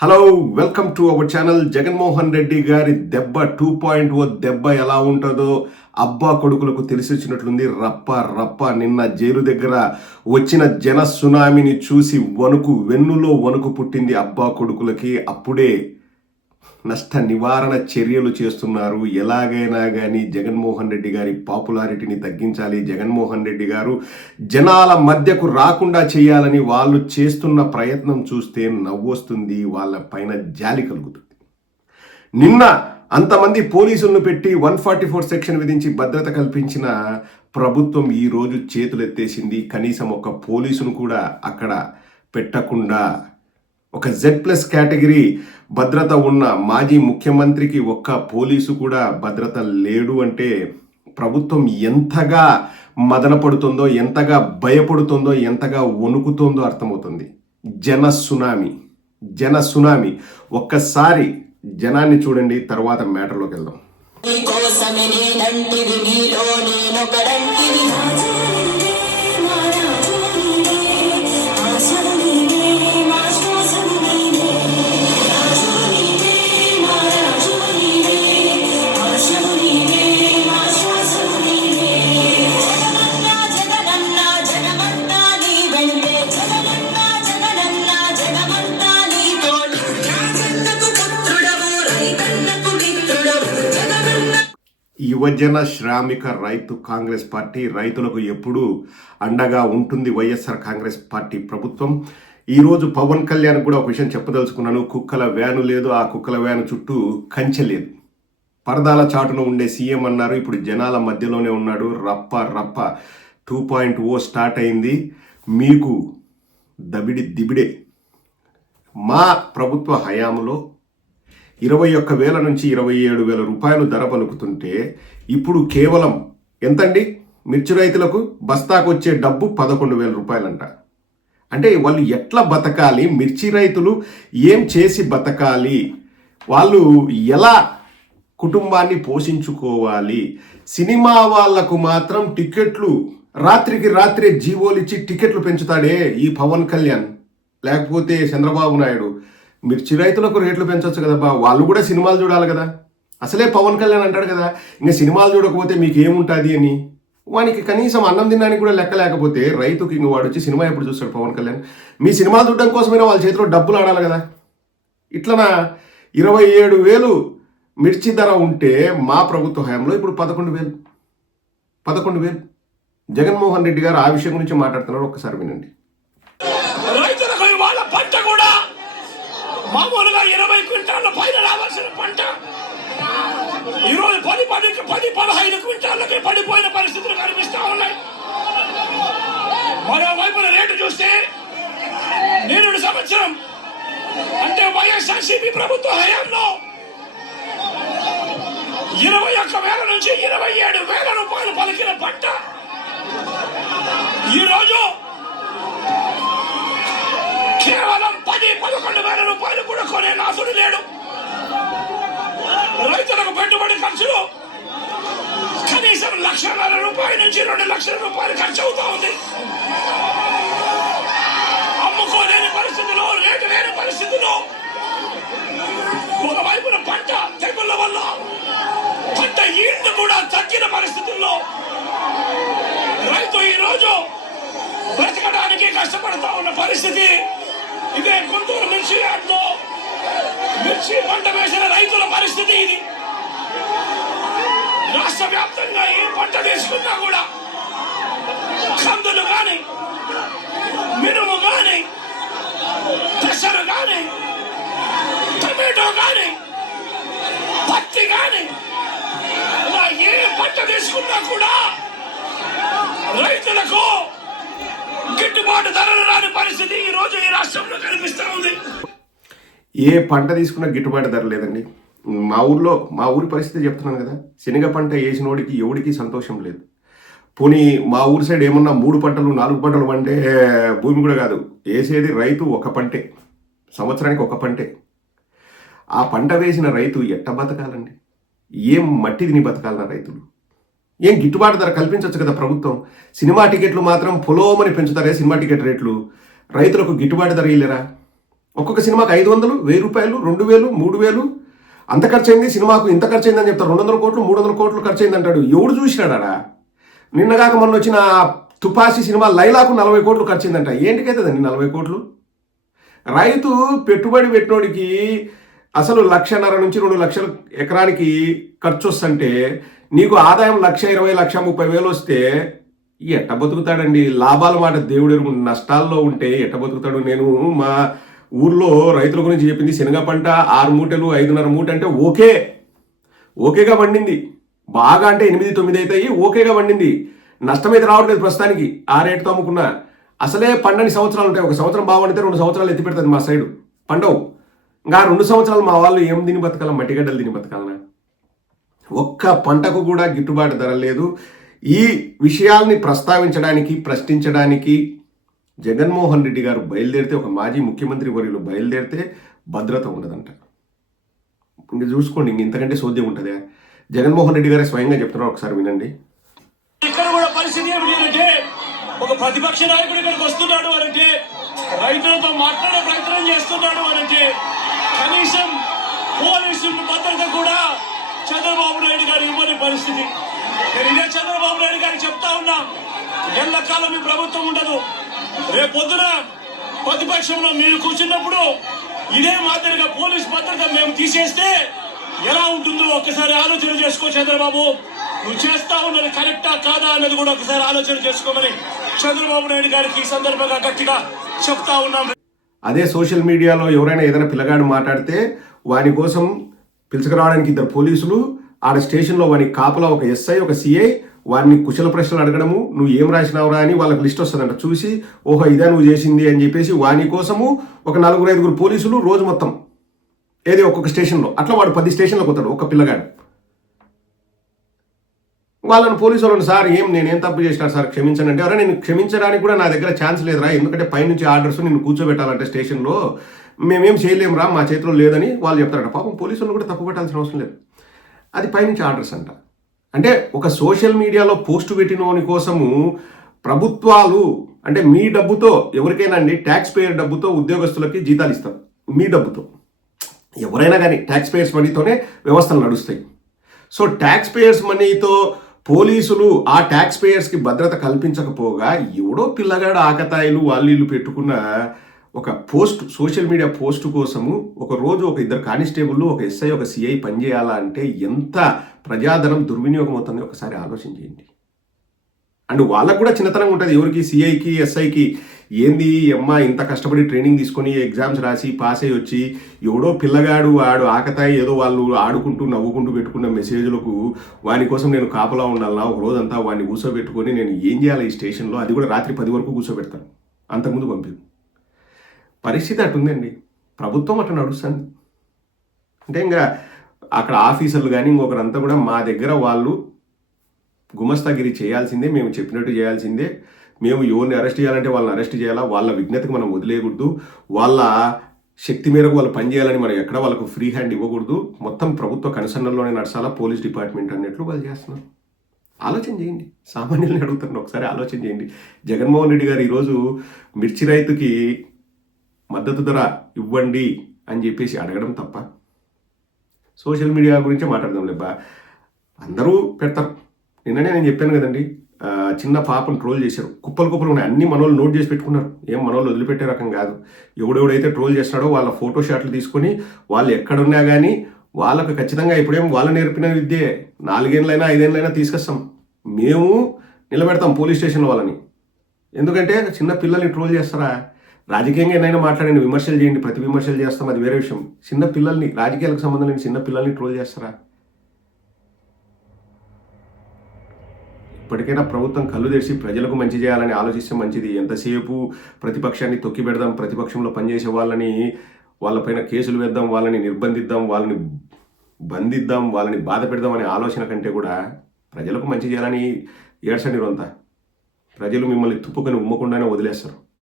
Hello welcome to our channel Jaganmohan Reddy గారి దెబ్బ two point ఓ దెబ్బ ఎలా ఉంటుందో అబ్బా కొడుకులకు తెలిసి వచ్చినట్లుంది రప్ప రప్ప నిన్న జైలు దగ్గర వచ్చిన జన సునామీని చూసి వణుకు వెన్నులో వణుకు పుట్టింది అబ్బా కొడుకులకి. అప్పుడే నష్ట నివారణ చర్యలు చేస్తున్నారు. ఎలాగైనా కానీ జగన్మోహన్ రెడ్డి గారి పాపులారిటీని తగ్గించాలి. జగన్మోహన్ రెడ్డి గారు జనాల మధ్యకు రాకుండా చేయాలని వాళ్ళు చేస్తున్న ప్రయత్నం చూస్తే నవ్వొస్తుంది. వాళ్ళ పైన జాలి కలుగుతుంది. నిన్న అంతమంది పోలీసులను పెట్టి వన్ ఫార్టీ ఫోర్ సెక్షన్ విధించి భద్రత కల్పించిన ప్రభుత్వం ఈ రోజు చేతులెత్తేసింది. కనీసం ఒక పోలీసును కూడా అక్కడ పెట్టకుండా ఒక జెడ్ ప్లస్ కేటగిరీ భద్రత ఉన్న మాజీ ముఖ్యమంత్రికి ఒక్క పోలీసు కూడా భద్రత లేడు అంటే ప్రభుత్వం ఎంతగా మదన పడుతుందో ఎంతగా భయపడుతుందో ఎంతగా వణుకుతుందో అర్థమవుతుంది. జన సునామీ జన సునామీ. ఒక్కసారి జనాన్ని చూడండి తర్వాత మ్యాటర్లోకి వెళ్దాం. యువజన శ్రామిక రైతు కాంగ్రెస్ పార్టీ రైతులకు ఎప్పుడూ అండగా ఉంటుంది వైఎస్ఆర్ కాంగ్రెస్ పార్టీ ప్రభుత్వం. ఈరోజు పవన్ కళ్యాణ్ కూడా ఒక విషయం చెప్పదలుచుకున్నాను. కుక్కల వ్యాను లేదు ఆ కుక్కల వ్యాను చుట్టూ కంచె లేదు. పరదాల చాటున ఉండే సీఎం అన్నారు. ఇప్పుడు జనాల మధ్యలోనే ఉన్నాడు. రప్ప రప్ప టూ పాయింట్ ఓ స్టార్ట్ అయింది. మీకు దబిడి దిబిడే. మా ప్రభుత్వ హయాంలో ఇరవై ఒక్క వేల నుంచి ఇరవై ఏడు వేల రూపాయలు ధర పలుకుతుంటే ఇప్పుడు కేవలం ఎంతండి? మిర్చి రైతులకు బస్తాకు వచ్చే డబ్బు పదకొండు వేల రూపాయలంట. అంటే వాళ్ళు ఎట్లా బతకాలి? మిర్చి రైతులు ఏం చేసి బతకాలి? వాళ్ళు ఎలా కుటుంబాన్ని పోషించుకోవాలి? సినిమా వాళ్ళకు మాత్రం టికెట్లు రాత్రికి రాత్రే జీవోలు ఇచ్చి టికెట్లు పెంచుతాడే ఈ పవన్ కళ్యాణ్. లేకపోతే చంద్రబాబు నాయుడు. మిర్చి రైతులకు రేట్లు పెంచవచ్చు కదా బా వాళ్ళు కూడా సినిమాలు చూడాలి కదా. అసలే పవన్ కళ్యాణ్ అంటాడు కదా ఇంకా సినిమాలు చూడకపోతే మీకు ఏముంటుంది అని. వానికి కనీసం అన్నం తినడానికి కూడా లెక్క లేకపోతే రైతుకి ఇంక వాడు వచ్చి సినిమా ఎప్పుడు చూస్తాడు పవన్ కళ్యాణ్? మీ సినిమాలు చూడడం కోసమైనా వాళ్ళ చేతిలో డబ్బులు ఆడాలి కదా. ఇట్లనా? ఇరవై ఏడు వేలు మిర్చి ధర ఉంటే మా ప్రభుత్వ హయాంలో ఇప్పుడు పదకొండు వేలు. పదకొండు వేలు. జగన్మోహన్ రెడ్డి గారు ఆ విషయం గురించి మాట్లాడుతున్నారు. ఒక్కసారి వినండి. మామూలుగా ఇరవై క్వింటాళ్ళ పైన రావాల్సిన పంట. ఈరోజు పది పది పది పదహైదు క్వింటాళ్ళకి పడిపోయిన పరిస్థితులు కనిపిస్తా ఉన్నాయి. మరోవైపున రేటు చూస్తే నేను సంవత్సరం అంటే వైఎస్ఆర్సీపీ ప్రభుత్వ హయాంలో ఇరవై ఒక్క వేల నుంచి ఇరవై ఏడు వేల రూపాయలు పలికిన పంట. ఈరోజు కేవలం పదకొండు వేల రూపాయలు కూడా కొనే నాసుడు లేడు. రైతులకు పెట్టుబడి ఖర్చులు కనీసం లక్షన్నర రూపాయల నుంచి రెండు లక్షల రూపాయలు ఖర్చు అవుతా ఉంది. అమ్ముకోలేని పరిస్థితిలో రేటు లేని పరిస్థితిలో ఒకవైపున పంట తెగుళ్ళ వల్ల పంట ఈల్డ్ కూడా తగ్గిన పరిస్థితుల్లో రైతు ఈ రోజు బ్రతకడానికి కష్టపడతా ఉన్న పరిస్థితి ఇదే గుంటూరు మిర్చి యార్డ్లో మిర్చి పంట వేసిన రైతుల పరిస్థితి ఇది. రాష్ట్ర వ్యాప్తంగా ఏ పంట తీసుకున్నా కూడా కందులు కానీ మినుము కానీ పెసరు కానీ టమాటో కానీ పత్తి కానీ ఏ పంట తీసుకున్నా కూడా రైతులకు గిట్టుబాటు ధరలు రాని పరిస్థితి ఈ రోజు ఈ రాష్ట్రంలో కనిపిస్తూ ఉంది. ఏ పంట తీసుకున్నా గిట్టుబాటు ధర లేదండి. మా ఊర్లో మా ఊరి పరిస్థితి చెప్తున్నాను కదా. శనగ పంట వేసినోడికి ఎవడికి సంతోషం లేదు. పోనీ మా ఊరి సైడ్ ఏమన్నా మూడు పంటలు నాలుగు పంటలు పంటే భూమి కూడా కాదు. వేసేది రైతు ఒక పంటే. సంవత్సరానికి ఒక పంటే. ఆ పంట వేసిన రైతు ఎట్ట బతకాలండి? ఏం మట్టి తిని బతకాలన్న రైతులు? ఏం గిట్టుబాటు ధర కల్పించవచ్చు కదా ప్రభుత్వం? సినిమా టికెట్లు మాత్రం పొలోమని పెంచుతారే సినిమా టికెట్ రేట్లు. రైతులకు గిట్టుబాటు ధర ఇయ్యలేరా? ఒక్కొక్క సినిమాకు ఐదు వందలు వెయ్యి రూపాయలు రెండు వేలు మూడు వేలు. అంత ఖర్చు అయింది సినిమాకు ఇంత ఖర్చు అయిందని చెప్తారు. రెండు వందల కోట్లు మూడు వందల కోట్లు ఖర్చు అయింది అంటాడు ఎవడు చూసినాడా నిన్నగాక మొన్న వచ్చిన తుపాసి సినిమా లైలాకు నలభై కోట్లు ఖర్చు అయిందంట ఏంటికైతుందండి నలభై కోట్లు? రైతు పెట్టుబడి పెట్టినోడికి అసలు లక్షన్నర నుంచి రెండు లక్షల ఎకరానికి ఖర్చు వస్తుంటే నీకు ఆదాయం లక్ష ఇరవై లక్ష ముప్పై వేలు వస్తే ఎట్ట బతుకుతాడండి? లాభాల మాట దేవుడు నష్టాల్లో ఉంటే ఎట్ట బతుకుతాడు? నేను మా ఊర్లో రైతుల గురించి చెప్పింది శనగ పంట ఆరు మూటలు ఐదున్నర మూట అంటే ఓకే. ఓకేగా పండింది బాగా అంటే ఎనిమిది తొమ్మిది అవుతాయి ఓకేగా పండింది నష్టమైతే రావట్లేదు ప్రస్తుతానికి ఆ రేటుతో అమ్ముకున్నా. అసలే పండని సంవత్సరాలు ఉంటాయి. ఒక సంవత్సరం బాగుంటే రెండు సంవత్సరాలు ఎత్తి పెడుతుంది మా సైడు. పండవు. ఇంకా రెండు సంవత్సరాలు మా వాళ్ళు ఏం తిని బతకాల? మట్టిగడ్డలు తిని బతకాలనా? ఒక్క పంటకు కూడా గిట్టుబాటు ధర లేదు. ఈ విషయాల్ని ప్రస్తావించడానికి ప్రశ్నించడానికి జగన్మోహన్ రెడ్డి గారు బయలుదేరితే ఒక మాజీ ముఖ్యమంత్రి వర్యులు బయలుదేరితే భద్రత ఉండదంట. ఇంక చూసుకోండి ఇంక ఇంతకంటే సోద్యం ఉంటుందా. జగన్మోహన్ రెడ్డి గారే స్వయంగా చెప్తున్నారు ఒకసారి వినండి. ఇక్కడ కూడా పరిస్థితి ఏమిటంటే ఒక ప్రతిపక్ష నాయకుడు ఇక్కడికి వస్తున్నాడు అనంటే రైతులతో మాట్లాడే ప్రయత్నం చేస్తున్నాడు అనంటే కనీసం పోలీసు భద్రత కూడా చంద్రబాబు నాయుడు గారు ఇవ్వని పరిస్థితి. నేను ఇదే చంద్రబాబు నాయుడు గారికి చెప్తా ఉన్నా. ఎల్లకాలం మీ ప్రభుత్వం ఉండదు. రేపొద్దున ప్రతిపక్షంలో మీరు కూర్చున్నప్పుడు ఇదే మాదిరిగా పోలీస్ భద్రత మేము తీసేస్తే ఎలా ఉంటుందో ఒకసారి ఆలోచన చేసుకో చంద్రబాబు. నువ్వు చేస్తా ఉన్నది కరెక్టా కాదా అన్నది కూడా ఒకసారి ఆలోచన చేసుకోమని చంద్రబాబు నాయుడు గారికి ఈ సందర్భంగా గట్టిగా చెప్తా ఉన్నాం. అదే సోషల్ మీడియాలో ఎవరైనా ఏదైనా పిల్లగాడు మాట్లాడితే వారి కోసం పిలుచుకురావడానికి ఇద్దరు పోలీసులు ఆడ స్టేషన్లో వాని కాపలా ఒక ఎస్ఐ ఒక సిఐ వారిని కుశల ప్రశ్నలు అడగడము నువ్వు ఏం రాసినావురా అని వాళ్ళకి లిస్ట్ వస్తుందంట. చూసి ఓహో ఇదే నువ్వు చేసింది అని చెప్పేసి వాని కోసము ఒక నలుగురు ఐదుగురు పోలీసులు రోజు మొత్తం ఏది ఒక్కొక్క స్టేషన్లో. అట్లా వాడు పది స్టేషన్లకు వస్తాడు ఒక్క పిల్లగాడు. వాళ్ళని పోలీసు వాళ్ళని సార్ ఏం నేనేం తప్పు చేసినా సార్ క్షమించండి అంటే ఎవరైనా నేను క్షమించడానికి కూడా నా దగ్గర ఛాన్స్ లేదురా ఎందుకంటే పైనుంచి ఆర్డర్స్ నేను కూర్చోబెట్టాలంటే స్టేషన్లో. మేమేం చేయలేమురా మా చేతిలో లేదని వాళ్ళు చెప్తారట. పాపం పోలీసులను కూడా తప్పు పెట్టాల్సిన అవసరం లేదు. అది పైనుంచి ఆర్డర్స్ అంట. అంటే ఒక సోషల్ మీడియాలో పోస్ట్ పెట్టినోని కోసము ప్రభుత్వాలు అంటే మీ డబ్బుతో ఎవరికైనా అండి ట్యాక్స్ పేయర్ డబ్బుతో ఉద్యోగస్తులకి జీతాలు ఇస్తారు. మీ డబ్బుతో. ఎవరైనా కానీ ట్యాక్స్ పేయర్స్ మనీతోనే వ్యవస్థలు నడుస్తాయి. సో ట్యాక్స్ పేయర్స్ మనీతో పోలీసులు ఆ ట్యాక్స్ పేయర్స్కి భద్రత కల్పించకపోగా ఎవడో పిల్లగాడు ఆకతాయిలు వాళ్ళు వీళ్ళు పెట్టుకున్న ఒక పోస్ట్ సోషల్ మీడియా పోస్ట్ కోసము ఒక రోజు ఒక ఇద్దరు కానిస్టేబుల్ ఒక ఎస్ఐ ఒక సిఐ పనిచేయాలా అంటే ఎంత ప్రజాధనం దుర్వినియోగం అవుతుంది ఒకసారి ఆలోచించేయండి అండ్ వాళ్ళకు కూడా చిన్నతనం ఉంటుంది. ఎవరికి? సిఐకి ఎస్ఐకి. ఏంది అమ్మ ఇంత కష్టపడి ట్రైనింగ్ తీసుకొని ఎగ్జామ్స్ రాసి పాస్ అయ్యి వచ్చి ఎవడో పిల్లగాడు వాడు ఆకతాయి ఏదో వాళ్ళు ఆడుకుంటూ నవ్వుకుంటూ పెట్టుకున్న మెసేజ్లకు వాని కోసం నేను కాపలా ఉండాలన్నా ఒక రోజంతా వాడిని కూర్చోబెట్టుకొని నేను ఏం చేయాలి ఈ స్టేషన్లో అది కూడా రాత్రి పది వరకు కూర్చోబెడతాను అంతకుముందు పంపి పరిస్థితి అటుందండి. ప్రభుత్వం అట్లా నడుస్తుంది. అంటే ఇంకా అక్కడ ఆఫీసర్లు కానీ ఇంకొకరంతా కూడా మా దగ్గర వాళ్ళు గుమస్తాగిరి చేయాల్సిందే మేము చెప్పినట్టు చేయాల్సిందే. మేము ఎవరిని అరెస్ట్ చేయాలంటే వాళ్ళని అరెస్ట్ చేయాలా? వాళ్ళ విజ్ఞతకు మనం వదిలేయకూడదు. వాళ్ళ శక్తి మేరకు వాళ్ళు పనిచేయాలని మనం ఎక్కడ వాళ్ళకు ఫ్రీ హ్యాండ్ ఇవ్వకూడదు. మొత్తం ప్రభుత్వ కనుసన్నల్లోనే నడచాలా పోలీస్ డిపార్ట్మెంట్ అన్నట్లు వాళ్ళు చేస్తున్నారు. ఆలోచన చేయండి. సామాన్యుల్ని అడుగుతున్నాను ఒకసారి ఆలోచన చేయండి. జగన్మోహన్ రెడ్డి గారు ఈరోజు మిర్చి రైతుకి మద్దతు ధర ఇవ్వండి అని చెప్పేసి అడగడం తప్ప సోషల్ మీడియా గురించి మాట్లాడదాం లేబ్బా. అందరూ పెడతారు. నిన్ననే నేను చెప్పాను కదండి చిన్న పాపను ట్రోల్ చేశారు. కుప్పలు కుప్పలు ఉన్నాయి. అన్ని మనోళ్ళు నోట్ చేసి పెట్టుకున్నారు. ఏం మనోళ్ళు వదిలిపెట్టే రకం కాదు. ఎవడెవడైతే ట్రోల్ చేస్తున్నాడో వాళ్ళ ఫోటో షాట్లు తీసుకొని వాళ్ళు ఎక్కడున్నా కానీ వాళ్ళకు ఖచ్చితంగా ఇప్పుడేం వాళ్ళు నేర్పిన విద్యే. నాలుగేళ్ళైనా ఐదేళ్ళైనా తీసుకొస్తాం. మేము నిలబెడతాం పోలీస్ స్టేషన్ వాళ్ళని. ఎందుకంటే చిన్న పిల్లల్ని ట్రోల్ చేస్తారా? రాజకీయంగా ఏదైనా మాట్లాడండి విమర్శలు చేయండి ప్రతి విమర్శలు చేస్తాం అది వేరే విషయం. చిన్న పిల్లల్ని రాజకీయాలకు సంబంధం లేని చిన్న పిల్లల్ని ట్రోల్ చేస్తారా? ఇప్పటికైనా ప్రభుత్వం కళ్ళు తెరిచి ప్రజలకు మంచి చేయాలని ఆలోచిస్తే మంచిది. ఎంతసేపు ప్రతిపక్షాన్ని తొక్కి పెడదాం ప్రతిపక్షంలో పనిచేసే వాళ్ళని వాళ్ళపైన కేసులు వేద్దాం వాళ్ళని నిర్బంధిద్దాం వాళ్ళని బంధిద్దాం వాళ్ళని బాధ పెడదాం అనే ఆలోచన కంటే కూడా ప్రజలకు మంచి చేయాలని ఏడ్చండి రొంత. ప్రజలు మిమ్మల్ని తుప్పుకొని ఉమ్మకుండానే వదిలేస్తారు.